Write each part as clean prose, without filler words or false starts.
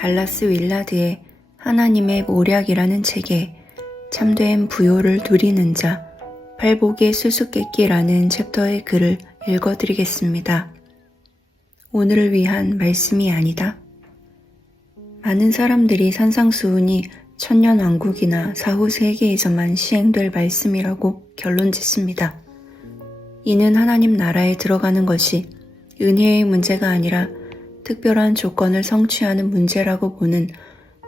달라스 윌라드의 하나님의 모략이라는 책에 참된 부요를 누리는 자, 팔복의 수수께끼라는 챕터의 글을 읽어드리겠습니다. 오늘을 위한 말씀이 아니다. 많은 사람들이 산상수훈이 천년왕국이나 사후세계에서만 시행될 말씀이라고 결론짓습니다. 이는 하나님 나라에 들어가는 것이 은혜의 문제가 아니라 특별한 조건을 성취하는 문제라고 보는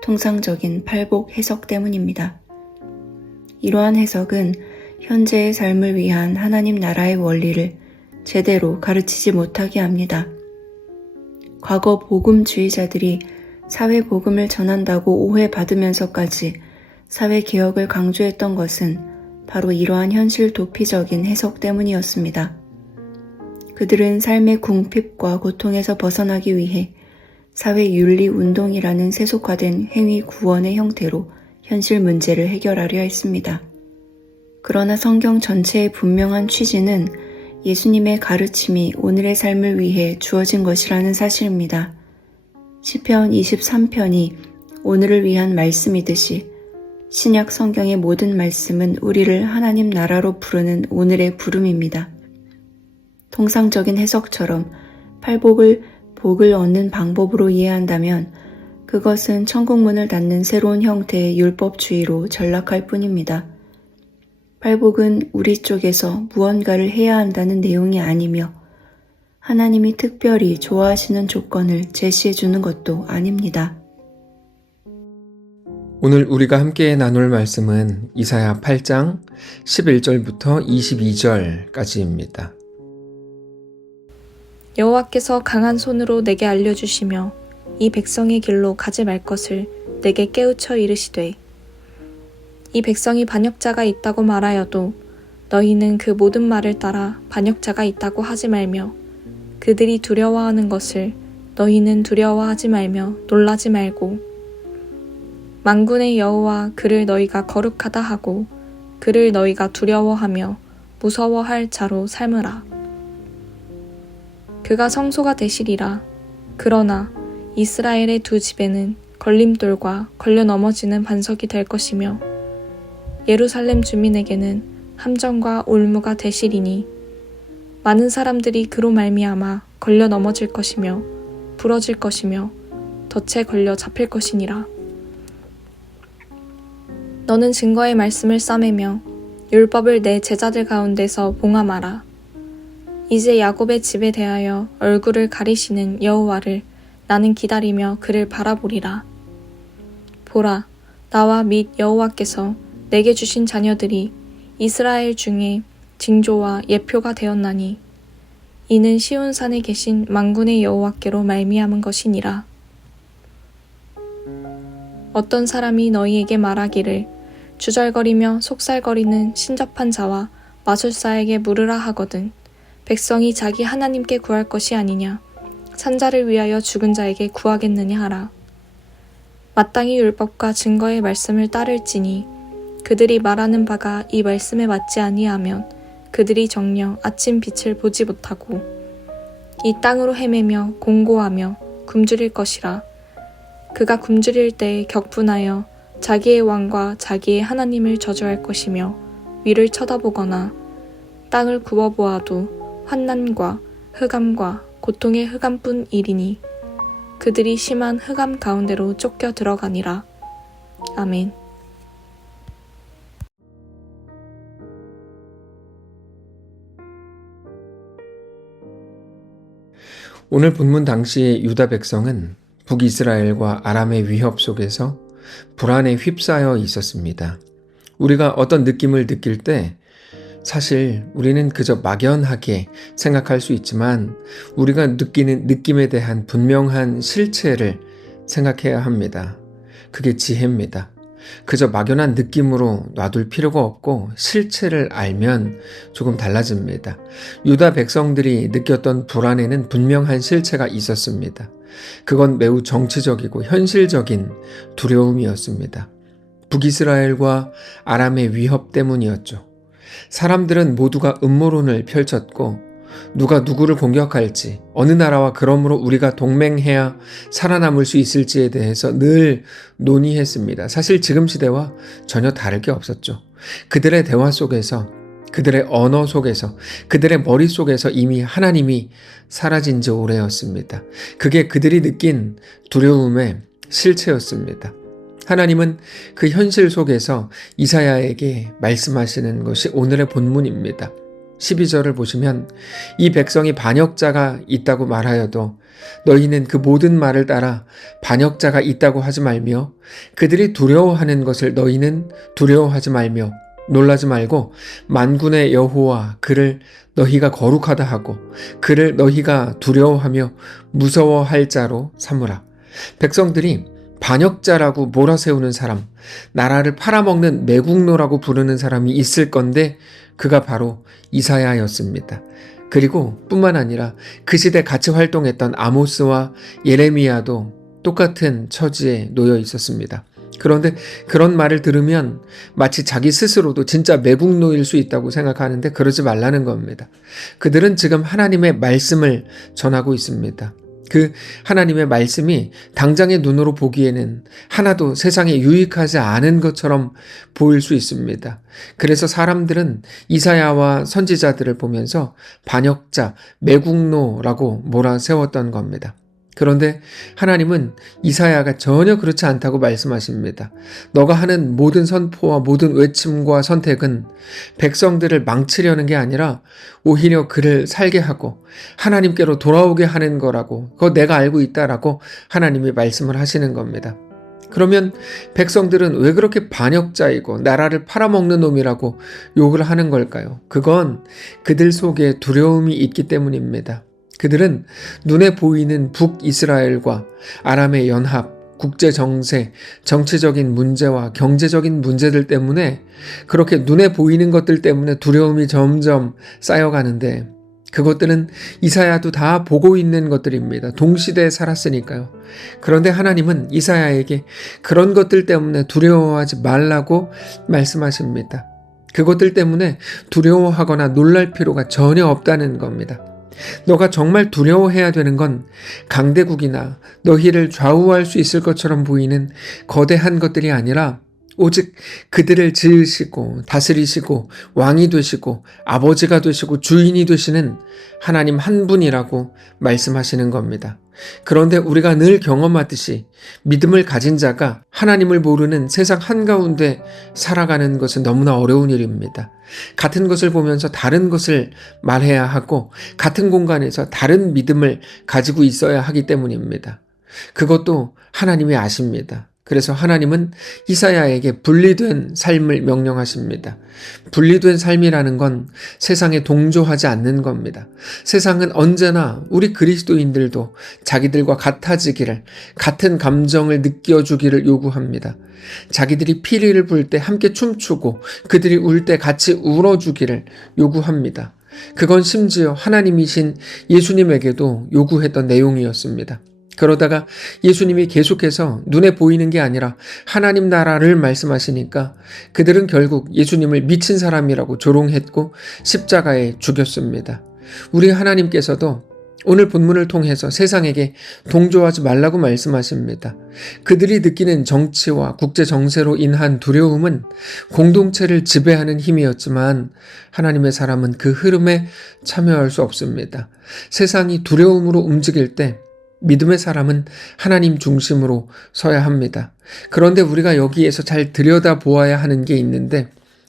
통상적인 팔복 해석 때문입니다. 이러한 해석은 현재의 삶을 위한 하나님 나라의 원리를 제대로 가르치지 못하게 합니다. 과거 복음주의자들이 사회 복음을 전한다고 오해받으면서까지 사회 개혁을 강조했던 것은 바로 이러한 현실 도피적인 해석 때문이었습니다. 그들은 삶의 궁핍과 고통에서 벗어나기 위해 사회윤리운동이라는 세속화된 행위 구원의 형태로 현실 문제를 해결하려 했습니다. 그러나 성경 전체의 분명한 취지는 예수님의 가르침이 오늘의 삶을 위해 주어진 것이라는 사실입니다. 시편 23편이 오늘을 위한 말씀이듯이 신약 성경의 모든 말씀은 우리를 하나님 나라로 부르는 오늘의 부름입니다. 통상적인 해석처럼 팔복을 복을 얻는 방법으로 이해한다면 그것은 천국문을 닫는 새로운 형태의 율법주의로 전락할 뿐입니다. 팔복은 우리 쪽에서 무언가를 해야 한다는 내용이 아니며 하나님이 특별히 좋아하시는 조건을 제시해 주는 것도 아닙니다. 오늘 우리가 함께 나눌 말씀은 이사야 8장 11절부터 22절까지입니다. 여호와께서 강한 손으로 내게 알려주시며 이 백성의 길로 가지 말 것을 내게 깨우쳐 이르시되 이 백성이 반역자가 있다고 말하여도 너희는 그 모든 말을 따라 반역자가 있다고 하지 말며 그들이 두려워하는 것을 너희는 두려워하지 말며 놀라지 말고 만군의 여호와 그를 너희가 거룩하다 하고 그를 너희가 두려워하며 무서워할 자로 삼으라. 그가 성소가 되시리라. 그러나 이스라엘의 두 집에는 걸림돌과 걸려 넘어지는 반석이 될 것이며 예루살렘 주민에게는 함정과 올무가 되시리니 많은 사람들이 그로 말미암아 걸려 넘어질 것이며 부러질 것이며 덫에 걸려 잡힐 것이니라. 너는 증거의 말씀을 싸매며 율법을 내 제자들 가운데서 봉함하라. 이제 야곱의 집에 대하여 얼굴을 가리시는 여호와를 나는 기다리며 그를 바라보리라. 보라, 나와 및 여호와께서 내게 주신 자녀들이 이스라엘 중에 징조와 예표가 되었나니 이는 시온산에 계신 만군의 여호와께로 말미암은 것이니라. 어떤 사람이 너희에게 말하기를 주절거리며 속살거리는 신접한 자와 마술사에게 물으라 하거든 백성이 자기 하나님께 구할 것이 아니냐 산자를 위하여 죽은 자에게 구하겠느냐 하라. 마땅히 율법과 증거의 말씀을 따를지니 그들이 말하는 바가 이 말씀에 맞지 아니하면 그들이 정녕 아침 빛을 보지 못하고 이 땅으로 헤매며 공고하며 굶주릴 것이라. 그가 굶주릴 때에 격분하여 자기의 왕과 자기의 하나님을 저주할 것이며 위를 쳐다보거나 땅을 굽어보아도 환난과 흑암과 고통의 흑암뿐 이리니 그들이 심한 흑암 가운데로 쫓겨 들어가니라. 아멘. 오늘 본문 당시 유다 백성은 북이스라엘과 아람의 위협 속에서 불안에 휩싸여 있었습니다. 우리가 어떤 느낌을 느낄 때 사실 우리는 그저 막연하게 생각할 수 있지만 우리가 느끼는 느낌에 대한 분명한 실체를 생각해야 합니다. 그게 지혜입니다. 그저 막연한 느낌으로 놔둘 필요가 없고 실체를 알면 조금 달라집니다. 유다 백성들이 느꼈던 불안에는 분명한 실체가 있었습니다. 그건 매우 정치적이고 현실적인 두려움이었습니다. 북이스라엘과 아람의 위협 때문이었죠. 사람들은 모두가 음모론을 펼쳤고 누가 누구를 공격할지, 어느 나라와 그러므로 우리가 동맹해야 살아남을 수 있을지에 대해서 늘 논의했습니다. 사실 지금 시대와 전혀 다를 게 없었죠. 그들의 대화 속에서, 그들의 언어 속에서, 그들의 머릿속에서 이미 하나님이 사라진 지 오래였습니다. 그게 그들이 느낀 두려움의 실체였습니다. 하나님은 그 현실 속에서 이사야에게 말씀하시는 것이 오늘의 본문입니다. 12절을 보시면 이 백성이 반역자가 있다고 말하여도 너희는 그 모든 말을 따라 반역자가 있다고 하지 말며 그들이 두려워하는 것을 너희는 두려워하지 말며 놀라지 말고 만군의 여호와 그를 너희가 거룩하다 하고 그를 너희가 두려워하며 무서워할 자로 삼으라. 백성들이 반역자라고 몰아세우는 사람, 나라를 팔아먹는 매국노라고 부르는 사람이 있을 건데 그가 바로 이사야였습니다. 그리고 뿐만 아니라 그 시대 같이 활동했던 아모스와 예레미야도 똑같은 처지에 놓여 있었습니다. 그런데 그런 말을 들으면 마치 자기 스스로도 진짜 매국노일 수 있다고 생각하는데 그러지 말라는 겁니다. 그들은 지금 하나님의 말씀을 전하고 있습니다. 그 하나님의 말씀이 당장의 눈으로 보기에는 하나도 세상에 유익하지 않은 것처럼 보일 수 있습니다. 그래서 사람들은 이사야와 선지자들을 보면서 반역자, 매국노라고 몰아세웠던 겁니다. 그런데 하나님은 이사야가 전혀 그렇지 않다고 말씀하십니다. 너가 하는 모든 선포와 모든 외침과 선택은 백성들을 망치려는 게 아니라 오히려 그를 살게 하고 하나님께로 돌아오게 하는 거라고, 그거 내가 알고 있다라고 하나님이 말씀을 하시는 겁니다. 그러면 백성들은 왜 그렇게 반역자이고 나라를 팔아먹는 놈이라고 욕을 하는 걸까요? 그건 그들 속에 두려움이 있기 때문입니다. 그들은 눈에 보이는 북이스라엘과 아람의 연합, 국제 정세, 정치적인 문제와 경제적인 문제들 때문에 그렇게 눈에 보이는 것들 때문에 두려움이 점점 쌓여가는데 그것들은 이사야도 다 보고 있는 것들입니다. 동시대에 살았으니까요. 그런데 하나님은 이사야에게 그런 것들 때문에 두려워하지 말라고 말씀하십니다. 그것들 때문에 두려워하거나 놀랄 필요가 전혀 없다는 겁니다. 너가 정말 두려워해야 되는 건 강대국이나 너희를 좌우할 수 있을 것처럼 보이는 거대한 것들이 아니라 오직 그들을 지으시고 다스리시고 왕이 되시고 아버지가 되시고 주인이 되시는 하나님 한 분이라고 말씀하시는 겁니다. 그런데 우리가 늘 경험하듯이 믿음을 가진 자가 하나님을 모르는 세상 한가운데 살아가는 것은 너무나 어려운 일입니다. 같은 것을 보면서 다른 것을 말해야 하고 같은 공간에서 다른 믿음을 가지고 있어야 하기 때문입니다. 그것도 하나님이 아십니다. 그래서 하나님은 이사야에게 분리된 삶을 명령하십니다. 분리된 삶이라는 건 세상에 동조하지 않는 겁니다. 세상은 언제나 우리 그리스도인들도 자기들과 같아지기를, 같은 감정을 느껴주기를 요구합니다. 자기들이 피리를 불 때 함께 춤추고 그들이 울 때 같이 울어주기를 요구합니다. 그건 심지어 하나님이신 예수님에게도 요구했던 내용이었습니다. 그러다가 예수님이 계속해서 눈에 보이는 게 아니라 하나님 나라를 말씀하시니까 그들은 결국 예수님을 미친 사람이라고 조롱했고 십자가에 죽였습니다. 우리 하나님께서도 오늘 본문을 통해서 세상에게 동조하지 말라고 말씀하십니다. 그들이 느끼는 정치와 국제 정세로 인한 두려움은 공동체를 지배하는 힘이었지만 하나님의 사람은 그 흐름에 참여할 수 없습니다. 세상이 두려움으로 움직일 때 믿음의 사람은 하나님 중심으로 서야 합니다. 그런데 우리가 여기에서 잘 들여다보아야 하는 게 있는데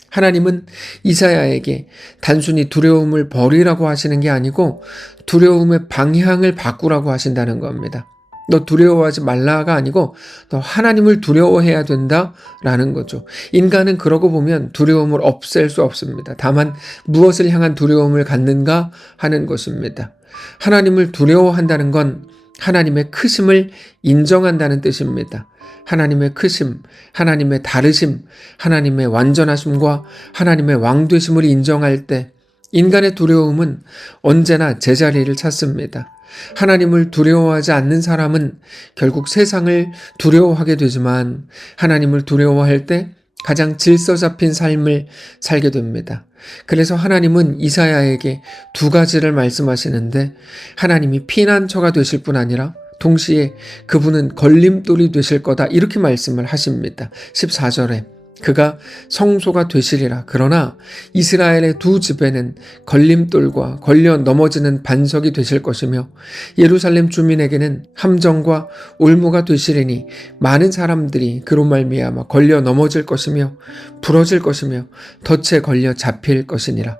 하나님은 이사야에게 단순히 두려움을 버리라고 하시는 게 아니고 두려움의 방향을 바꾸라고 하신다는 겁니다. 너 두려워하지 말라가 아니고 너 하나님을 두려워해야 된다라는 거죠. 인간은 그러고 보면 두려움을 없앨 수 없습니다. 다만 무엇을 향한 두려움을 갖는가 하는 것입니다. 하나님을 두려워한다는 건 하나님의 크심을 인정한다는 뜻입니다. 하나님의 크심, 하나님의 다르심, 하나님의 완전하심과 하나님의 왕되심을 인정할 때 인간의 두려움은 언제나 제자리를 찾습니다. 하나님을 두려워하지 않는 사람은 결국 세상을 두려워하게 되지만 하나님을 두려워할 때 가장 질서 잡힌 삶을 살게 됩니다. 그래서 하나님은 이사야에게 두 가지를 말씀하시는데 하나님이 피난처가 되실 뿐 아니라 동시에 그분은 걸림돌이 되실 거다 이렇게 말씀을 하십니다. 14절에 그가 성소가 되시리라. 그러나 이스라엘의 두 집에는 걸림돌과 걸려 넘어지는 반석이 되실 것이며 예루살렘 주민에게는 함정과 올무가 되시리니 많은 사람들이 그로 말미암아 걸려 넘어질 것이며 부러질 것이며 덫에 걸려 잡힐 것이니라.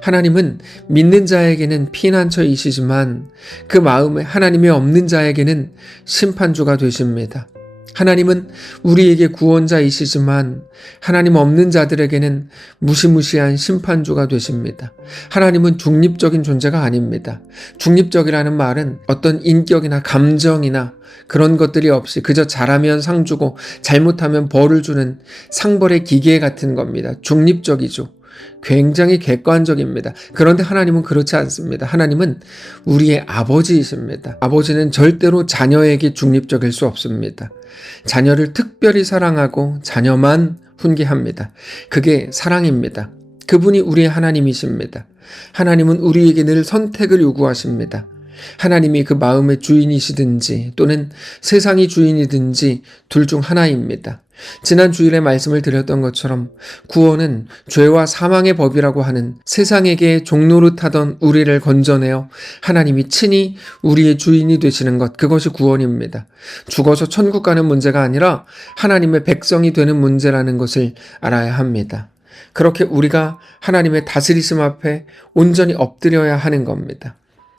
하나님은 믿는 자에게는 피난처이시지만 그 마음에 하나님이 없는 자에게는 심판주가 되십니다. 하나님은 우리에게 구원자이시지만 하나님 없는 자들에게는 무시무시한 심판주가 되십니다. 하나님은 중립적인 존재가 아닙니다. 중립적이라는 말은 어떤 인격이나 감정이나 그런 것들이 없이 그저 잘하면 상 주고 잘못하면 벌을 주는 상벌의 기계 같은 겁니다. 중립적이죠. 굉장히 객관적입니다. 그런데 하나님은 그렇지 않습니다. 하나님은 우리의 아버지이십니다. 아버지는 절대로 자녀에게 중립적일 수 없습니다. 자녀를 특별히 사랑하고 자녀만 훈계합니다. 그게 사랑입니다. 그분이 우리의 하나님이십니다. 하나님은 우리에게 늘 선택을 요구하십니다. 하나님이 그 마음의 주인이시든지 또는 세상이 주인이든지 둘 중 하나입니다. 지난 주일에 말씀을 드렸던 것처럼 구원은 죄와 사망의 법이라고 하는 세상에게 종노릇하던 우리를 건져내어 하나님이 친히 우리의 주인이 되시는 것, 그것이 구원입니다. 죽어서 천국 가는 문제가 아니라 하나님의 백성이 되는 문제라는 것을 알아야 합니다. 그렇게 우리가 하나님의 다스리심 앞에 온전히 엎드려야 하는 겁니다.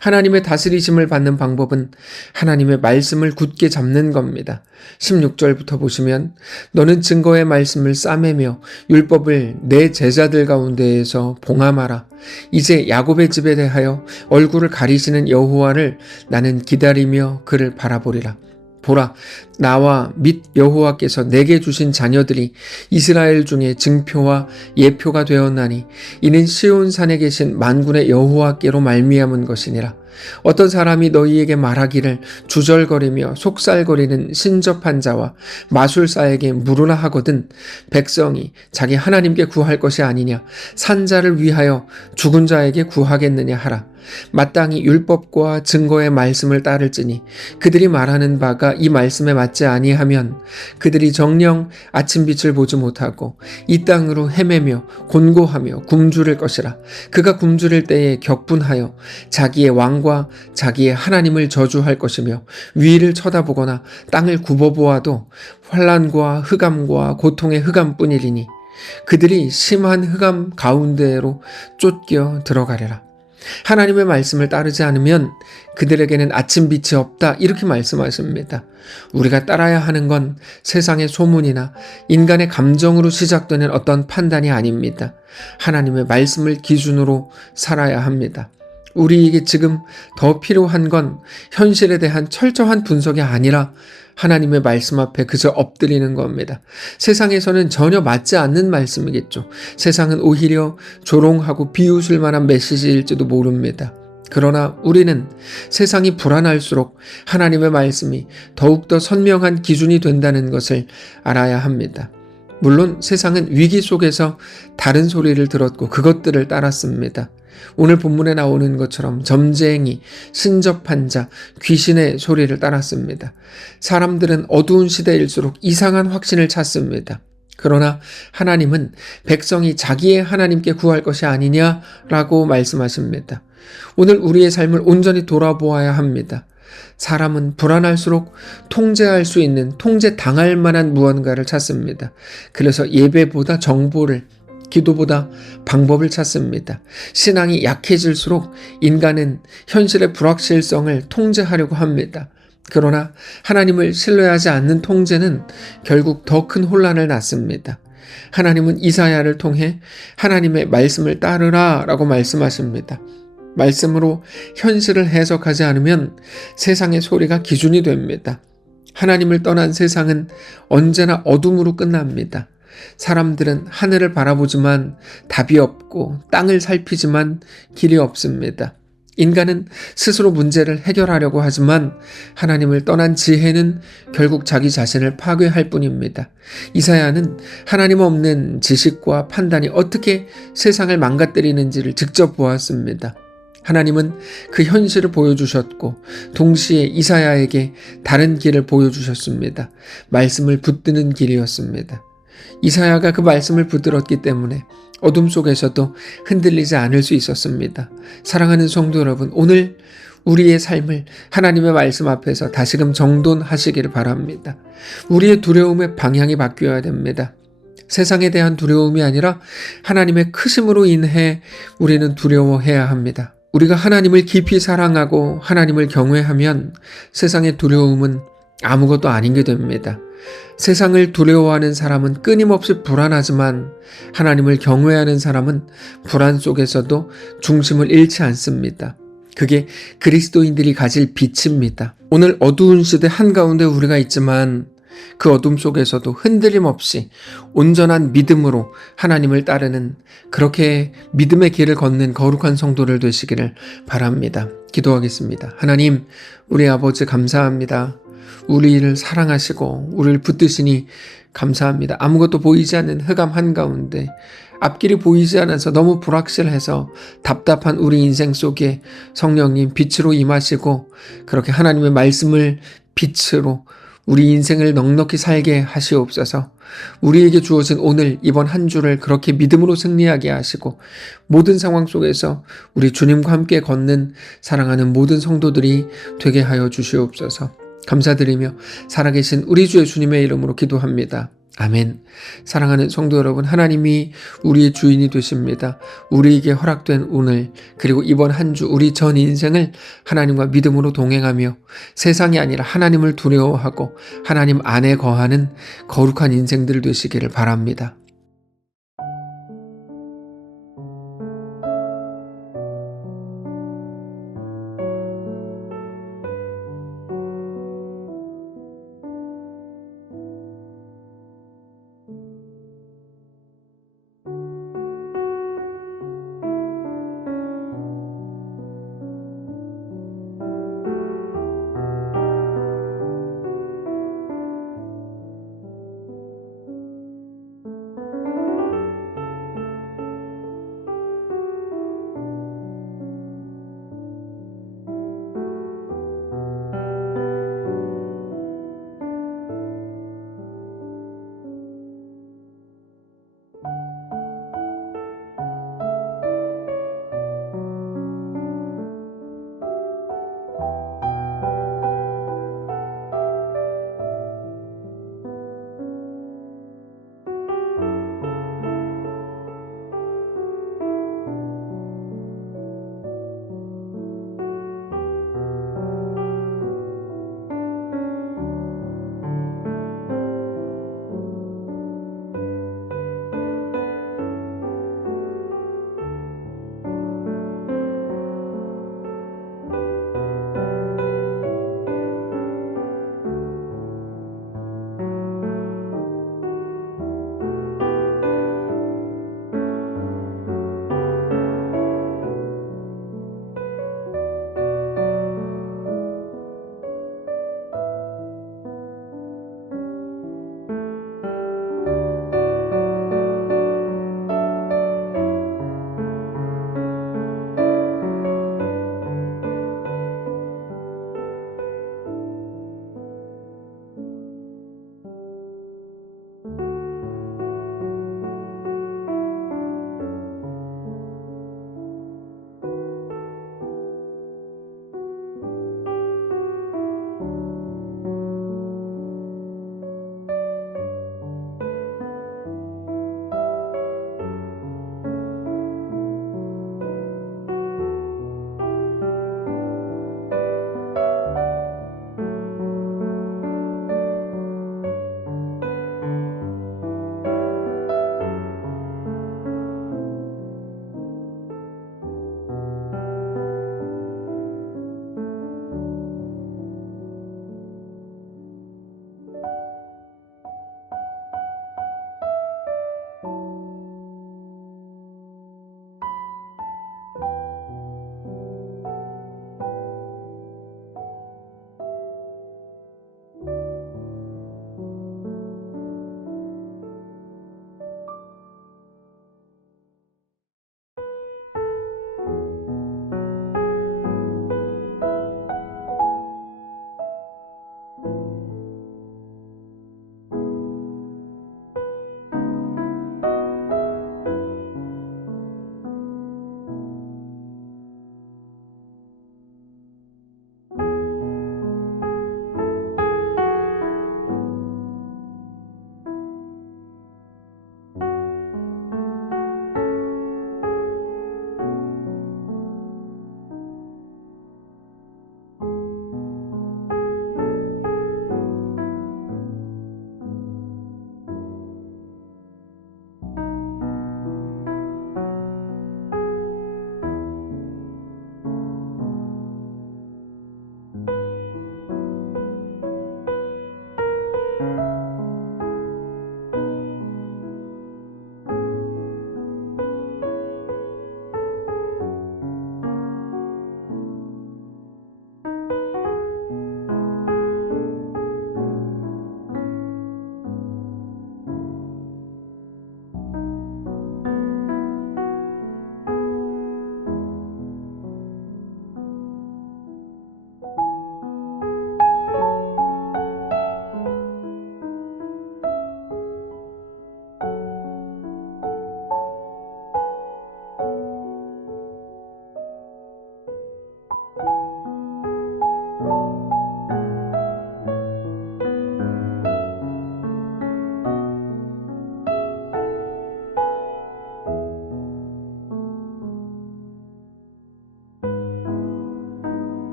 하나님의 다스리심을 받는 방법은 하나님의 말씀을 굳게 잡는 겁니다. 16절부터 보시면 너는 증거의 말씀을 싸매며 율법을 내 제자들 가운데에서 봉함하라. 이제 야곱의 집에 대하여 얼굴을 가리시는 여호와를 나는 기다리며 그를 바라보리라. 보라, 나와 및 여호와께서 내게 주신 자녀들이 이스라엘 중에 증표와 예표가 되었나니 이는 시온산에 계신 만군의 여호와께로 말미암은 것이니라. 어떤 사람이 너희에게 말하기를 주절거리며 속살거리는 신접한 자와 마술사에게 물으나 하거든 백성이 자기 하나님께 구할 것이 아니냐 산자를 위하여 죽은 자에게 구하겠느냐 하라. 마땅히 율법과 증거의 말씀을 따를지니 그들이 말하는 바가 이 말씀에 맞지 아니하면 그들이 정녕 아침빛을 보지 못하고 이 땅으로 헤매며 곤고하며 굶주릴 것이라. 그가 굶주릴 때에 격분하여 자기의 왕과 자기의 하나님을 저주할 것이며 위를 쳐다보거나 땅을 굽어보아도 환난과 흑암과 고통의 흑암뿐이리니 그들이 심한 흑암 가운데로 쫓겨 들어가리라. 하나님의 말씀을 따르지 않으면 그들에게는 아침빛이 없다 이렇게 말씀하십니다. 우리가 따라야 하는 건 세상의 소문이나 인간의 감정으로 시작되는 어떤 판단이 아닙니다. 하나님의 말씀을 기준으로 살아야 합니다. 우리에게 지금 더 필요한 건 현실에 대한 철저한 분석이 아니라 하나님의 말씀 앞에 그저 엎드리는 겁니다. 세상에서는 전혀 맞지 않는 말씀이겠죠. 세상은 오히려 조롱하고 비웃을 만한 메시지일지도 모릅니다. 그러나 우리는 세상이 불안할수록 하나님의 말씀이 더욱더 선명한 기준이 된다는 것을 알아야 합니다. 물론 세상은 위기 속에서 다른 소리를 들었고 그것들을 따랐습니다. 오늘 본문에 나오는 것처럼 점쟁이, 신접한 자, 귀신의 소리를 따랐습니다. 사람들은 어두운 시대일수록 이상한 확신을 찾습니다. 그러나 하나님은 백성이 자기의 하나님께 구할 것이 아니냐라고 말씀하십니다. 오늘 우리의 삶을 온전히 돌아보아야 합니다. 사람은 불안할수록 통제할 수 있는, 통제당할 만한 무언가를 찾습니다. 그래서 예배보다 정보를, 기도보다 방법을 찾습니다. 신앙이 약해질수록 인간은 현실의 불확실성을 통제하려고 합니다. 그러나 하나님을 신뢰하지 않는 통제는 결국 더 큰 혼란을 낳습니다. 하나님은 이사야를 통해 하나님의 말씀을 따르라 라고 말씀하십니다. 말씀으로 현실을 해석하지 않으면 세상의 소리가 기준이 됩니다. 하나님을 떠난 세상은 언제나 어둠으로 끝납니다. 사람들은 하늘을 바라보지만 답이 없고 땅을 살피지만 길이 없습니다. 인간은 스스로 문제를 해결하려고 하지만 하나님을 떠난 지혜는 결국 자기 자신을 파괴할 뿐입니다. 이사야는 하나님 없는 지식과 판단이 어떻게 세상을 망가뜨리는지를 직접 보았습니다. 하나님은 그 현실을 보여주셨고 동시에 이사야에게 다른 길을 보여주셨습니다. 말씀을 붙드는 길이었습니다. 이사야가 그 말씀을 붙들었기 때문에 어둠 속에서도 흔들리지 않을 수 있었습니다. 사랑하는 성도 여러분, 오늘 우리의 삶을 하나님의 말씀 앞에서 다시금 정돈하시기를 바랍니다. 우리의 두려움의 방향이 바뀌어야 됩니다. 세상에 대한 두려움이 아니라 하나님의 크심으로 인해 우리는 두려워해야 합니다. 우리가 하나님을 깊이 사랑하고 하나님을 경외하면 세상의 두려움은 아무것도 아닌 게 됩니다. 세상을 두려워하는 사람은 끊임없이 불안하지만 하나님을 경외하는 사람은 불안 속에서도 중심을 잃지 않습니다. 그게 그리스도인들이 가질 빛입니다. 오늘 어두운 시대 한가운데 우리가 있지만 그 어둠 속에서도 흔들림 없이 온전한 믿음으로 하나님을 따르는, 그렇게 믿음의 길을 걷는 거룩한 성도를 되시기를 바랍니다. 기도하겠습니다. 하나님, 우리 아버지 감사합니다. 우리를 사랑하시고 우리를 붙드시니 감사합니다. 아무것도 보이지 않는 흑암 한가운데, 앞길이 보이지 않아서 너무 불확실해서 답답한 우리 인생 속에 성령님 빛으로 임하시고 그렇게 하나님의 말씀을 빛으로 우리 인생을 넉넉히 살게 하시옵소서. 우리에게 주어진 오늘 이번 한 주를 그렇게 믿음으로 승리하게 하시고 모든 상황 속에서 우리 주님과 함께 걷는 사랑하는 모든 성도들이 되게 하여 주시옵소서. 감사드리며 살아계신 우리 주 예수님의 이름으로 기도합니다. 아멘. 사랑하는 성도 여러분, 하나님이 우리의 주인이 되십니다. 우리에게 허락된 오늘, 그리고 이번 한 주 우리 전 인생을 하나님과 믿음으로 동행하며 세상이 아니라 하나님을 두려워하고 하나님 안에 거하는 거룩한 인생들 되시기를 바랍니다.